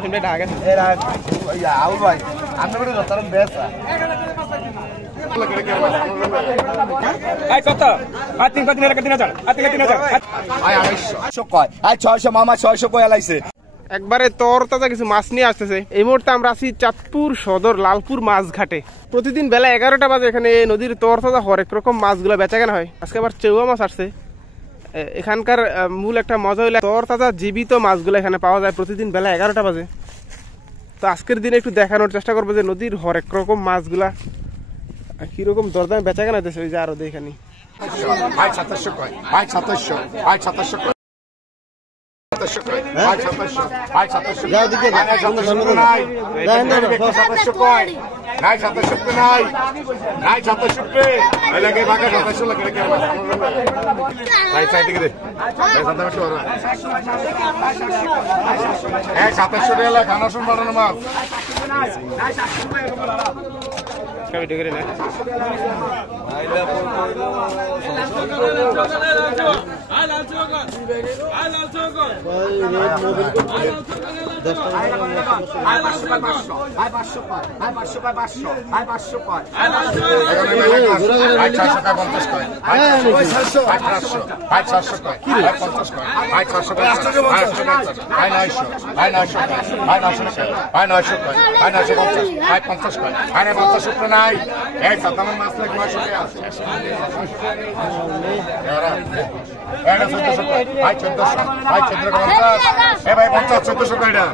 Pasin beda kan? Era ya aul ভাই আমরা বড় রতন বেসা আই কত আই 3000 আই 3000 আই 800 কয় আই 600 মামা 600 কয় লাইছে একবারে তর তাজা কিছু মাছ নিয়ে আসতেছে। এই মুহূর্তে আমরা আছি চাঁদপুর সদর লালপুর মাছ ঘাটে। প্রতিদিন বেলা 11টা বাজে এখানে নদীর তর তাজা হরেক রকম মাছগুলো বেচা কেনা হয়। আজকে আবার চেউয়া মাছ আসছে। এখানকার মূল একটা মজা হইলে তর তাজা জীবিত মাছগুলো এখানে পাওয়া যায় প্রতিদিন বেলা 11টা বাজে। তো আজকের দিনে একটু দেখানোর চেষ্টা করবো যে নদীর হরেক রকম মাছগুলা কিরকম দরদামে বেচা কেনা হইতেছে। ওই যে আরো দেখানি আই 700 কয় আই 700 আই 700 কয় আই 700 আই 700 যাও দিকে নাই 700 নাই নাই 700 কয় নাই 700 নাই নাই 700 পে এই লাগে বাকা 700 লাগে কে নাই সাইড দিকে দে নাই 700 ওরা এই 700 টাকা খানা শুন বাড়ানো মাছ নাই 700 ভিডিও করে না নাই এই সাতামান মাছ লাগে 900 টাকা এটা 1400 আই 1400 আই 1450 এ ভাই 50 1400 কয়টা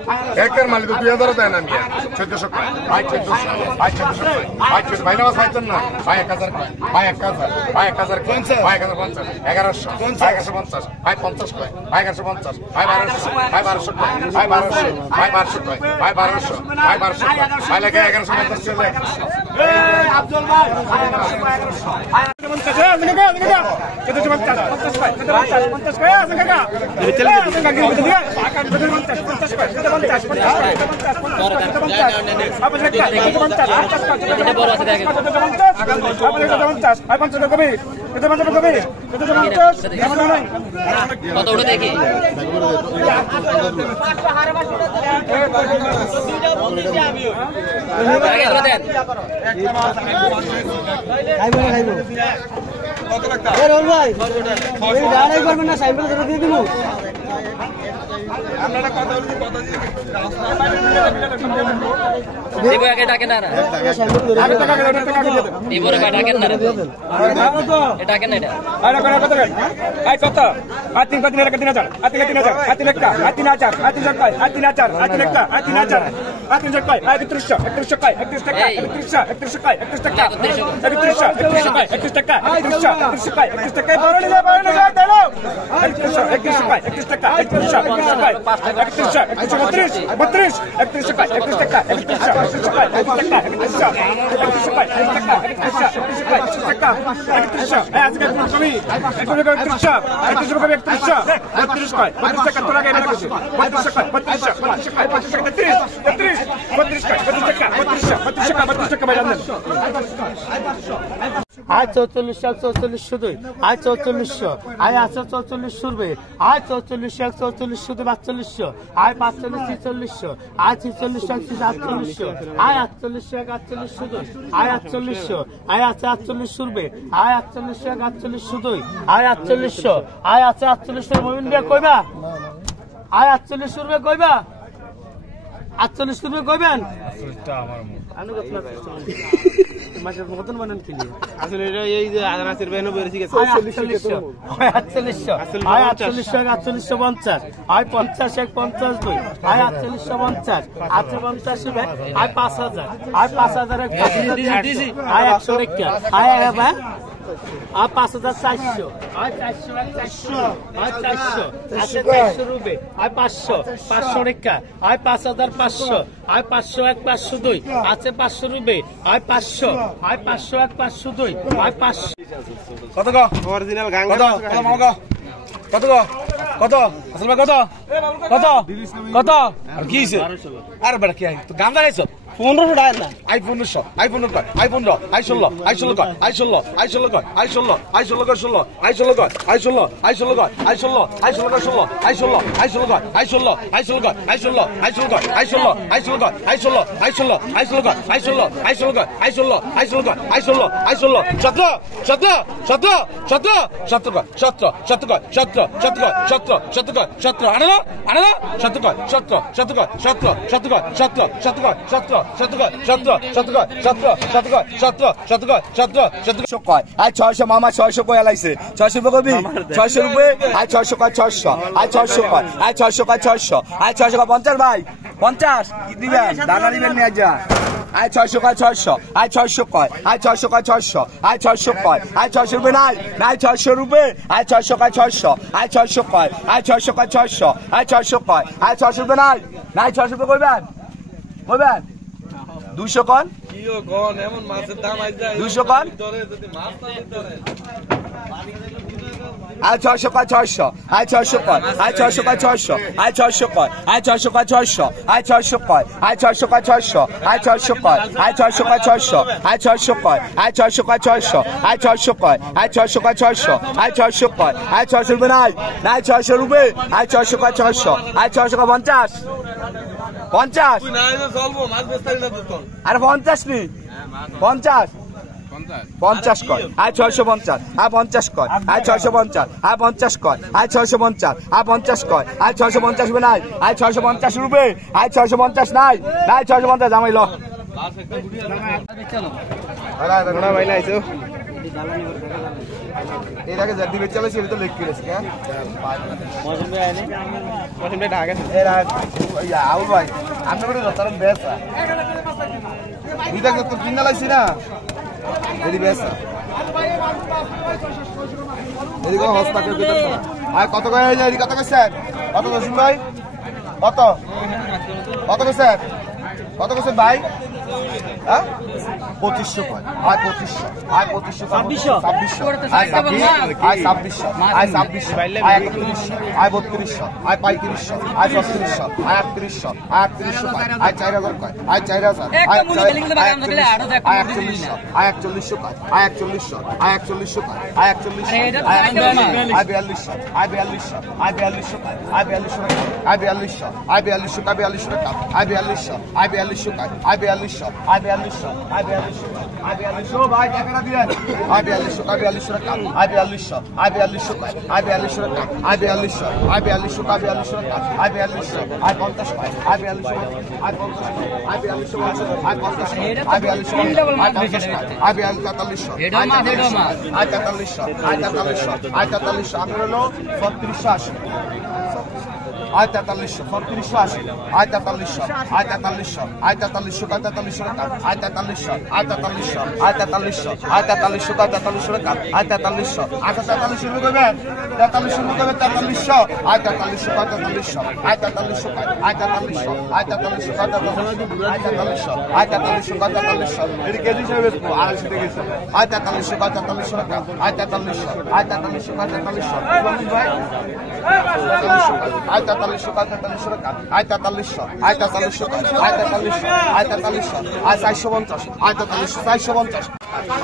একের মালিক 2000 দেন আমি 1400 কয় আই 1400 আই 1400 আই 1400 ভাই না সাইতেন না ভাই 1000 কয় ভাই 1000 ভাই 1000 50 ভাই 1050 1100 ভাই 1150 ভাই 50 কয় ভাই 1150 ভাই 1200 ভাই 1200 কয় ভাই 1200 ভাই 1200 কয় ভাই 1200 ভাই 1200 ভাই লাগে 1150 চলে আব্দুল ভাই 44 শুধু আয় 4400 আয় 44 শুরবে আয় 44 144 শুধু 4200 আয় 45 4600 আয় 46 48 আয় 48 48 শুধু আয় 4800 আয় 48 শুরবে আয় 48 48 শুধু আয় 4800 আয় 48 মোমিন ভাই কইবা আয় 48 শুরবে কইবা 48 শুরবে কইবেন এটা আমার মুখ মাছের মতন বানান কি আসলে এই যে আনাসের বেনো বেরিয়ে গেছে 48 হয় 48 আয় 48 4850 আয় 50 150 দুই আয় 4850 850 হবে আয় 5000 আয় 5000 আয় 100 টাকা আয় হবে আর 5400 আর 400 আর 400 রুপে আর 500 টাকা আর 5500 আর 500 502 আছে 500 রুপে আর 500 আর 500 502 আর 500 কত গো অরিজিনাল গাঙ্গা কত গো কত আসলে কত কত কত আর কি হইছে আর বড় কি তো গাঙ্গা গাইছো 1500 টাকা না আই 1500 আই 15 কর আই 15 আই 16 আই 16 কর আই 16 আই 16 কর আই 16 আই 16 কর 16 আই 16 কর আই 16 আই 16 কর আই 16 আই 16 কর 16 আই 16 আই 16 কর আই 16 আই 16 কর আই 16 আই 16 কর আই 16 আই 16 কর আই 16 আই 16 আই 16 কর আই 16 আই 16 কর আই 16 আই 16 কর আই 16 আই 16 17 17 17 17 17 কর 17 17 কর 17 17 কর 17 17 কর 17 18 18 17 কর 17 17 কর 17 17 কর 17 17 কর 17 17 কর 17 17 কর 17 17 কর 17 17 কর 17 17 কয় আই 600 মামা 600 কয় লাইছে 600 রুপে কবি 600 রুপে আই 600 কয় 600 আই 600 কয় আই 600 কয় 600 আই 600 কয় 50 ভাই 50 কি দিবেন দানা দিবেন নিয়ে যা আই 600 কয় 600 আই 600 কয় আই 600 কয় 600 আই 600 কয় আই 600 রুপে নাই নাই 600 রুপে আই 600 কয় 600 আই 600 কয় আই 600 কয় 600 আই 600 কয় আই 600 রুপে নাই নাই 600 রুপে কইবেন কইবেন 200 কন কিও কোন এমন মাছের দাম আই যায় 200 কন ধরে যদি মাছ না ধরে আই 600 কয় 600 আই 600 কয় আই 600 কয় 600 আই 600 কয় আই 600 কয় 600 আই 600 কয় আই 600 কয় 600 আই 600 কয় আই 600 কয় 600 আই 600 কয় আই 600 কয় 600 আই 600 কয় আই 600 কয় 600 আই 600 কয় আই 600 রুপে নাই নাই 600 রুপে আই 600 কয় 600 আই 600 কয় 50 50 তুই না এসে চলবো মাছ বেচতারি না তুই আরে 50 নি 50 50 কয় আই 650 আই 50 কয় আই 650 আই 50 কয় আই 650 আই 50 কয় আই 650 রুপে নাই আই 650 রুপে আই 650 নাই নাই 650 জামাই ল বড় ভাই লাইছো এর আগে জাদি বেচে চলেছে এটা তো লেখ করেছে হ্যাঁ মৌসুম ভাই ঢাকা এর আউ ভাই আমরা করে রতন বেসা দুইটা তো কিনা লাইছি না এদি বেসা এদি কোন হস্তা করে দিতে না আর কত কয় যায় এদি কত কয় স্যার কত জসিম ভাই কত কত কয় স্যার কত কয় ভাই হ্যাঁ 2500 কয় আর 2500 আর 2500 2600 I 2600 I 2600 I 2600 I 3100 I 3200 I 3500 I 3600 I 3800 I 3800 কয় আই 4000 কয় আই 4000 আই 4100 আই 4100 কয় আই 4100 আই 4100 কয় I 4100 I 4200 I 4200 I 4200 I 4200 কয় আই 4200 আই 4200 আই 4200 আই 4200 টাকা আই 4200 আই 4200 কয় আই 4200 আই 4200 আই 4200 আই 4200 ভাই টাকা দিবেন আই 4200 আই 4200 টাকা আই 4200 আই 4200 কয় আই 4200 টাকা আই 4200 আই 4200 আই 4200 টাকা আই 4200 আই 50 কয় I 4200 I 50 I 4200 I 50 I 4200 I 50 I 4300 এটা মাছ এটা মাছ আই 4300 আই 4300 আই 4300 আপনার হলো 3680 I 4300 4380 I 4300 I 4300 I 4300 I 4300 টাকা I 4300 I 4300 I 4300 I 4300 I 4300 টাকা আই 4300 আই 4300 রুপে কইবেন 4300 রুপে কইবেন 4300 I 4300 I 4300 I 4300 I 4300 I 4300 I 4300 I 4300 I 4300 এর কেজি হিসেবে বেচবো 250 টাকা গেছে আই 4300 আই 4300 টাকা আই 4300 আই 4300 আই 4300 ভাই আই 4300 টাকা I 4300 I 4300 I 4300 I 4300 I 450 I 4300 450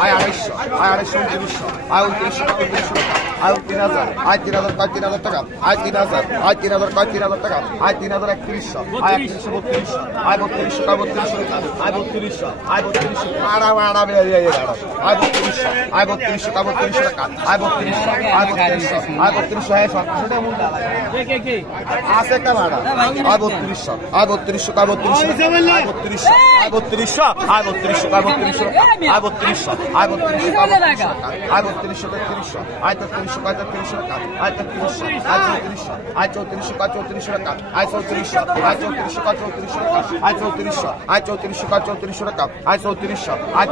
I 250 I 250 I 2900 I 3000 I 3000 কয় 3000 টাকা আই 3000 আই 3000 কয় 3000 টাকা আই 3100 আই 3100 আই 3200 কয় 3200 টাকা আই 3200 আই 3200 আড়া আড়া বে আই 3200 আই 3200 কয় 3200 টাকা আই 3200 আই 3200 আই 3200 হ্যাঁ 700 টাকা মূল দাঁড়ায় কে আছে একটা ভাড়া আই 3200 আই 3200 কয় 3200 আই 3200 আই 3200 আই 3200 কয় 3200 আই 3200 আই 3200 কয় 3200 আই 3200 3300 আই 3300 কয় 3300 টাকা আই 3300 আই 3400 আই 3400 টাকা আই 3400 আই 3400 কয় 3400 টাকা আই 3400 আই 3400 কয় 3400 টাকা আই 3400 আই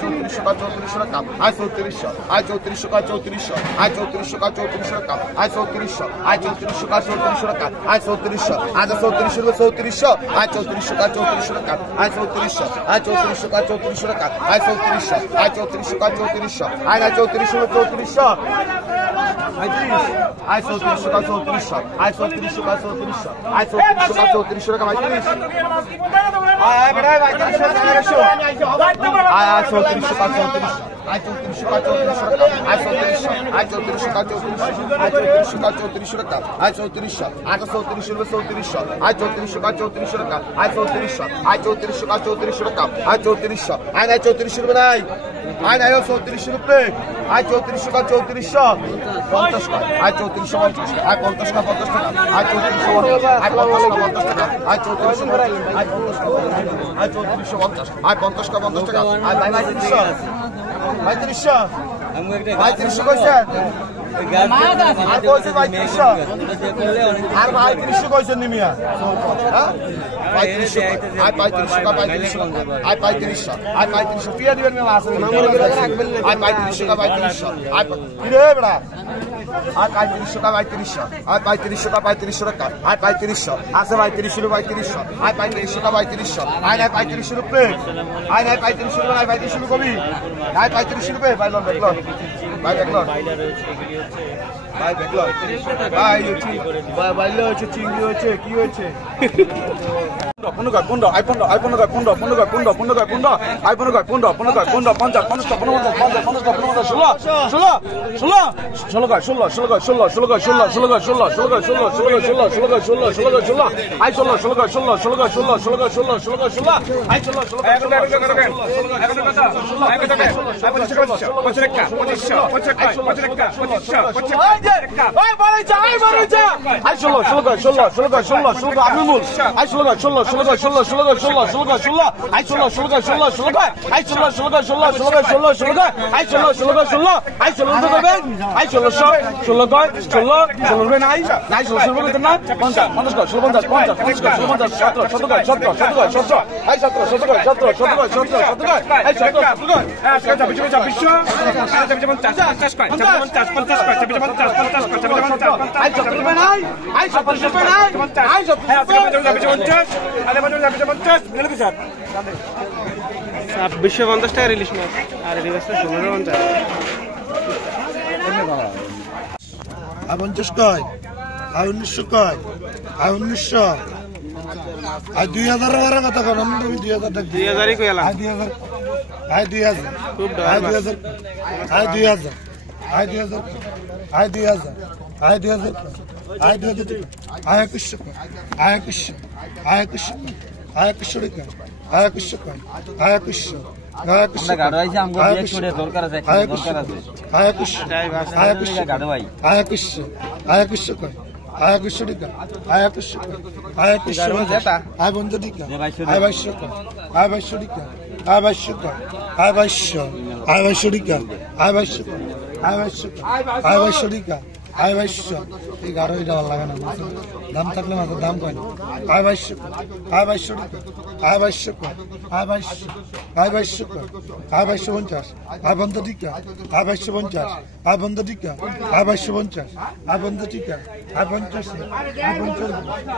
3400 টাকা আই 3400 আই 3400 কয় 3400 আই 3400 কয় 3400 টাকা আই 3400 আই 3400 কয় 3400 টাকা আই 3400 আই 3400 আই 3400 কয় 3400 টাকা আই 3400 আই 3400 কয় 3400 টাকা আই 3400 আই 3400 কয় 3400 আই 3400 3400 আয় 3400 টাকা 3400 আয় 3400 টাকা 3400 আয় 3400 টাকা 3400 টাকা 35 আয় বেটা 3500 আয় 3400 টাকা 3400 আয় 3400 টাকা 3400 আয় 3400 আয় 3400 টাকা 3400 আয় 3400 টাকা 3400 টাকা আয় 3400 আয় 3400 আয় 3400 টাকা 3400 টাকা আয় 3400 আয় 3400 টাকা 3400 টাকা আয় 3400 আয় নাই 3400 টাকা নাই আয় নাই 3400 রুপে আয় 3400 টাকা 3400 50 টাকা আয় 3400 50 আয় 50 টাকা 50 টাকা আয় 3400 আয় 50 টাকা 50 টাকা আয় 3400 আয় 3450 আয় 50 টাকা 50 টাকা আয় নাই 3500 3500 কইছে আর কইছে 3500 আর 3500 কইছে নিমিয়া হ্যাঁ 3500 আয় 3500 টাকা 3500 আয় 3500 আয় 3500 পিয়া দিবেন মেলা আছে আয় 3500 টাকা 3500 আয় কি রে বড়া আয় 3500 টাকা 3500 আয় 3500 টাকা 3500 টাকা আয় 3500 আছে 3500 3500 আয় 3500 টাকা 3500 আয় নাই 3500 রুপে আয় নাই 3500 রুপে আয় 3500 কবি আয় 3500 রুপে বাইলন দেখলন ভাই দেখলন ভাই দেখলন ভাই বাইলে হচ্ছে চিংড়ি হচ্ছে কি হচ্ছে পনেরো গায় পনেরো আই পনেরো আই পনেরো গায় পনেরো পনেরো গায় পনেরো পনেরো গায় পনেরো আই পনেরো গায় পনেরো পনেরো গায় পনেরো 50 50 পনেরো 50 50 ষোলো ষোলো ষোলো ষোলো গায় ষোলো ষোলো গায় ষোলো ষোলো গায় ষোলো ষোলো গায় ষোলো ষোলো গায় ষোলো ষোলো গায় ষোলো ষোলো গায় ষোলো ষোলো গায় ষোলো আই ষোলো ষোলো গায় ষোলো ষোলো গায় ষোলো ষোলো গায় ষোলো ষোলো গায় ষোলো আই ষোলো ষোলো গায় ছাব্বিশশো 50 টাকা ইলিশ মাছ আর ইলিশ মাছ 1550 আর 50 কয় আর 1900 কয় আর 1900 আর 2000 এর কথা কোন আমরা 2000 টাকা 2000ই কইলাম আর 2000 আর 2000 খুব আর ডর 2000 আর 2000 আর 2000 আর 2000 আর 2000 আর 2000 আর 2100 আর 2100 আর 2100 আর 2100 টাকা আর 2100 কয় আর 2100 আমরা গাড়ো আইছে আমগো বিয়ে করে দরকার আছে দরকার আছে আর 2100 আর 2100 গাড়ো ভাই আর 2100 আর 2100 কয় আর 2100 টাকা আর 2100 আর 2100 যেটা আর বন্ধু টাকা আর 2200 কয় আর 2200 টাকা আর 2200 কয় আর 2200 আর 2200 টাকা আর 2200 কয় আর 2200 আর 2200 টাকা আর 2200 এই গাড়ো এটা ভালো লাগে না দাম থাকলে না দাম কয় না আর 2200 আর 2200 টাকা আর 2200 কয় আর 2200 আর 2200 কয় আর 2250 আর বন্ধু টাকা আর 2250 আর বন্ধু টাকা আর 2250 আর বন্ধু টাকা আর 50 আর 50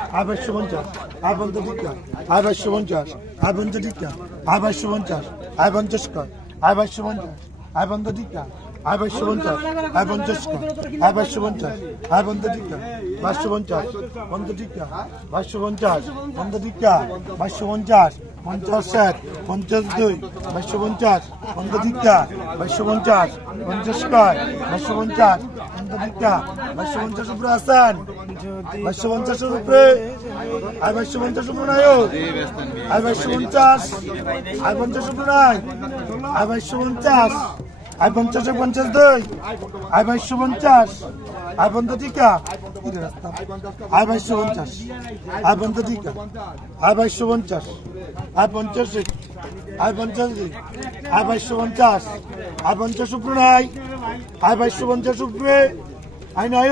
আর 2250 আর বন্ধু টাকা আর 2250 আর বন্ধু টাকা আর 2250 আর 50 কয় আর 2250 আর বন্ধু টাকা আর 2250 আর 50 কয় আর 2250 আর বন্ধু টাকা 2250 বন্ধু টাকা 2250 বন্ধু টাকা 2250 50 52 2250 বন্ধু টাকা 2250 50 কয় 2250 বন্ধু টাকা 2250 উপরে আসান 2250 উপরে আর 2250 উপরে নাই আর 2250 আর 50 উপরে নাই আর 2250 আর 50 52 আর 2250 আর বন্ধু টিকা আর 2250 আর বন্ধু টিকা আর 2250 আর 50 আর 50 আর 2250 আর 50 উপরে নাই আর 2250 উপরে আই নাই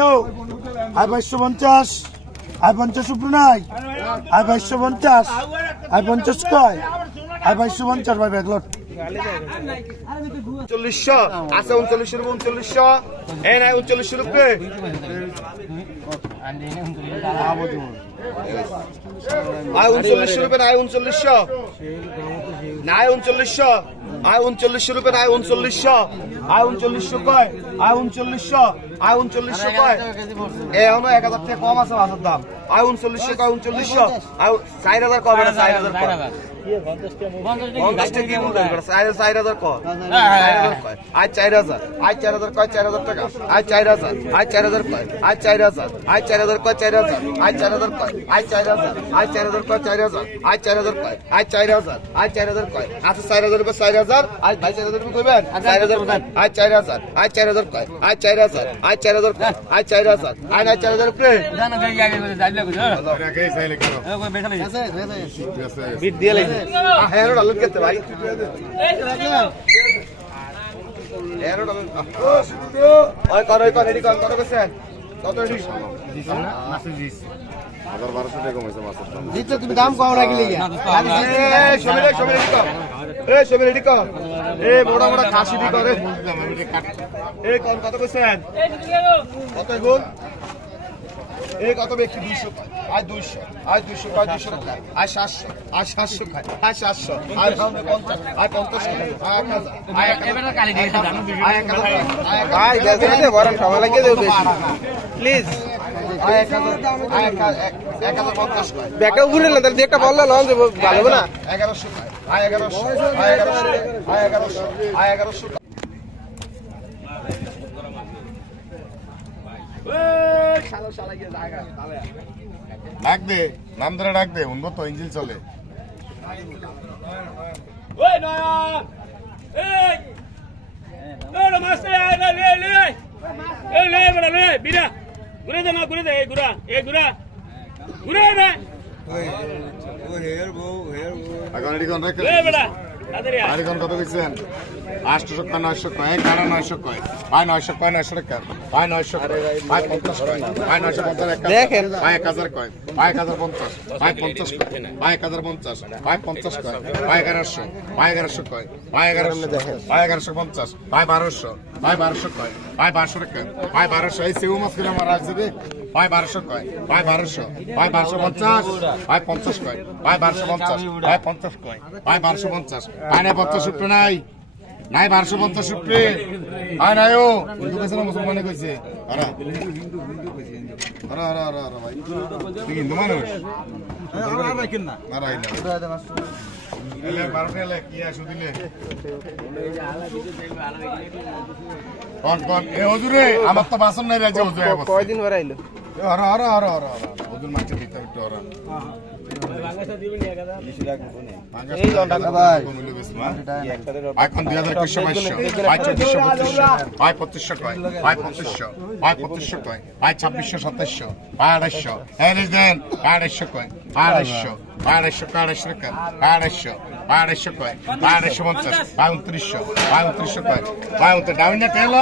আর 2250 আর 50 উপরে নাই আর 2250 আর 50 কয় আর 2250 ভাই ব্যাগলট 3900 আছে 39 রুপে 3900 এই নাই 39 রুপে আয় 39 রুপে নাই 3900 নাই 3900 আয় 39 রুপে নাই 3900 আয় 3900 কয় আয় 3900 আয় 3900 কয় এখনো 1000 টাকা কম আছে মাছের দাম আয় 3900 কয় 3900 আয় 4000 কবে না 4000 কয় 50 টাকা কি বলবেন 4000 কয় 4000 কয় আয় 4000 আয় 4000 কয় 4000 টাকা আয় 4000 আয় 4000 কয় আয় 4000 আয় 4000 কয় 4000 আয় 4000 কয় আয় 4000 আয় 4000 কয় 4000 আয় 4000 কয় আয় 4000 আয় 4000 কয় আচ্ছা 4000 রুপে 4000 আয় ভাই 4000 রুপে কইবেন 4000 কয় আয় 4000 আয় 4000 কয় আয় 4000 আয় 4000 কয় আয় 4000 আয় 4000 রুপে বিট দিয়ে লাইছে হ্যাঁ ডাল কেতে ভাই ওই কর রেডি কর কত কইছেন কত রেডি তুমি দাম কম রাখলি রেডি কর মোটা মোটা খাসি দি করে কত কইছেন কত গুণ কত ব্যক্তি 200 আয় 200 আয় 200 কয় 200 টাকা আয় 700 আয় 700 খায় আয় 700 আয় 50 আয় 50 আয় 1000 আয় 1000 এবারে কালি দিয়ে জানো আয় 1000 ভাই দেখতে বরং সময় লাগিয়ে দেও বেশি প্লিজ আয় 1000 আয় 1050 কয় ব্যাগটা উপরে না তাহলে একটা বললে লঞ্চ ভালো হবে না 1100 কয় আয় 1100 আয় 1100 আয় 1100 আয় 1100 ডাক দে নাম ধরে ডাক দে উন্নত ইঞ্জিন চলে কত কইছেন 800 কয় 900 কয় 900 কয় ভাই 900 কয় 900 টাকা ভাই 900 ভাই 50 কয় ভাই 950 দেখেন ভাই 1000 কয় ভাই 1050 ভাই 50 কয় ভাই 1050 ভাই 50 কয় ভাই 1100 ভাই 1100 কয় ভাই 1100 দেখেন ভাই 1150 ভাই 1200 ভাই 1200 কয় ভাই 1200 টাকা ভাই 1200 এই সেউ মাছ কিনা মারা আছে রে ভাই 1200 কয় ভাই 1200 ভাই 1250 ভাই 50 কয় ভাই 1250 ভাই 50 কয় ভাই 1250 ভাই না 50 রুপে নাই নাই 1250 রুপে আয় নাই ও হিন্দু কইছে না মুসলমানে কইছে আরা আরা আরা আরা ভাই তুই হিন্দু মানুষ আরা কেন না আরা আইনা এলে 12 এলে কি আসু দিলে কোন এ হুজুরে আমার তো বাসন নাই রাজে হুজুর আইবো কয়দিন পরে আইলো আরা আরা আরা আরা হুজুর মাছ দিতে একটু আরা এই লন্ডা ভাই এখন 2200 ভাই 2400 ভাই 2500 কয় ভাই 2500 ভাই 2500 কয় ভাই 2600 2700 ভাই 2800 এই দেন 2800 কয় 2800 2800 2800 টাকা 2800 2800 কয় 2850 ভাই 2900 ভাই 2900 কয় ভাই ডাউন না তেল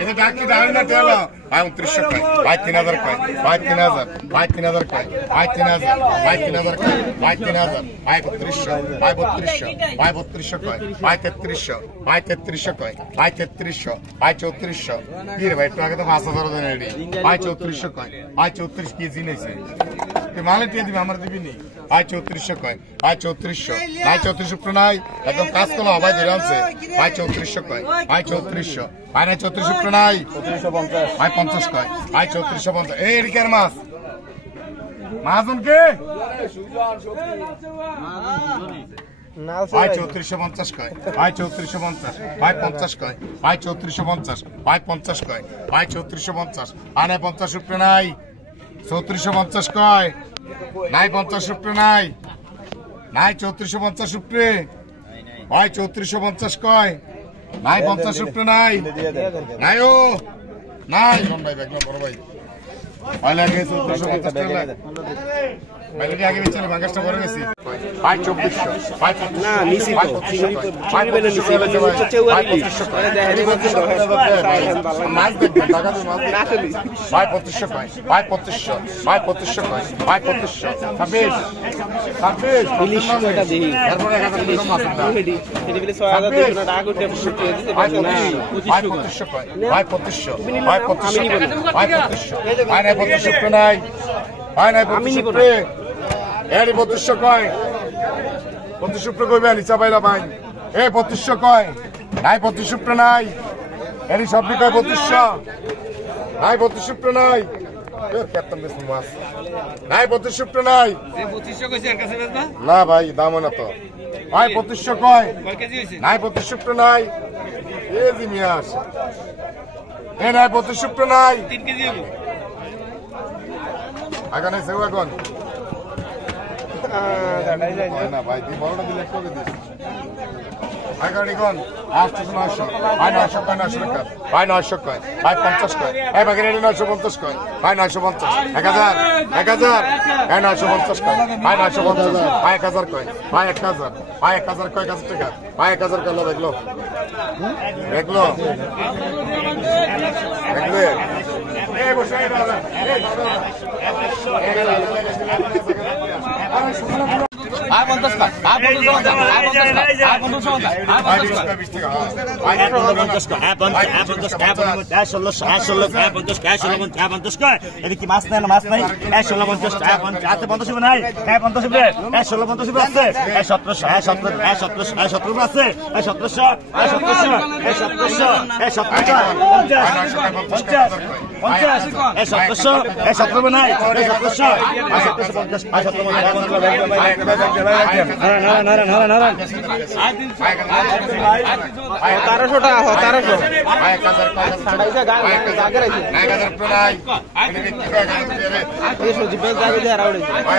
এটা ডাকি ডাউন না তেল ভাই 2900 কয় ভাই 3000 কয় ভাই 3000 ভাই 3000 কয় ভাই 3000 ভাই 3000 কয় ভাই 3000 ভাই 3200 ভাই 3200 ভাই 3200 কয় ভাই 3300 ভাই 3300 কয় ভাই 3300 ভাই 3400 কি রে ভাই একটু আগে তো 5000 দেন রেডি ভাই 3400 কয় ভাই 34 কেজি নেছে তুই মালে টিয়ে দিবি আমার দিবি নি ভাই 3400 কয় ভাই 3400 ভাই 3400 প্রণাই একদম কাজ করলো ভাই ধরে আনছে ভাই 3400 কয় ভাই 3400 ভাই না 3400 প্রণাই 3450 ভাই 50 কয় ভাই 3450 এই এরিকার মাছ মাছন কে ভাই 3450 কয় ভাই 3450 ভাই 50 কয় ভাই 3450 ভাই 50 কয় ভাই 3450 আনে 50 রুপে নাই 3450 কয় নাই 50 রুপে নাই নাই 3450 রুপে ভাই 3450 কয় নাই 50 রুপে নাই নাই ও নাই কোন ভাই একদম বড় ভাই ভাই লাগে 3450 টাকা বাইরে আগে বিচলে বাঙ্গাসটা করে গেছি ভাই 2400 ভাই না নিছি তো ভাই বেলে নিছি হচ্ছে চেউয়ারি আরে দেখেন মাছ দেখবেন টাকা তো মাছ না চলি ভাই 2500 কয় ভাই 2500 ভাই 2500 কয় ভাই 2500 26 ইলিশ কয়টা দেই এরপর 1000 টাকা মাছ হেডি হেডি বলে 6000 দেই না টাকা করতে ফুটে দিতে ভাই পারছো না 2500 কয় ভাই 2500 ভাই 2500 ভাই 2500 ভাই নাই 2500 টাকা নাই ভাই নাই 2500 টাকা এর 2500 কয় 2500 টাকা কইবে নিচা বাইলা ভাই এ 2500 কয় নাই 2500 টাকা নাই এর সব কয় 2500 নাই 32 নাই কেতন বেশ মাছ নাই 32 নাই না ভাই দাম না তো ভাই 2500 কয় নাই 32 নাই এই যে মিয়া আছে এ নাই 32 নাই 3 কেজি হবে আগে নাই সেও এখন না ভাই দি বড়টা দিলে করে দিস আগানি কোন 800 ভাই 900 কয় 900 টাকা ভাই 900 কয় ভাই 50 কয় এই বাকি 950 কয় ভাই 950 1000 এই 950 কয় ভাই 950 ভাই 1000 কয় ভাই 1000 ভাই 1000 কয় 1000 টাকা ভাই 1000 কয় দেখলো দেখলো দেখলো এই বসাই দাদা এই কি মাছ নাই মাছ নাই 1650 50 নাই 50 1650 আছে 1700 1700 আছে 1700 নাই 1700 টাকা 1700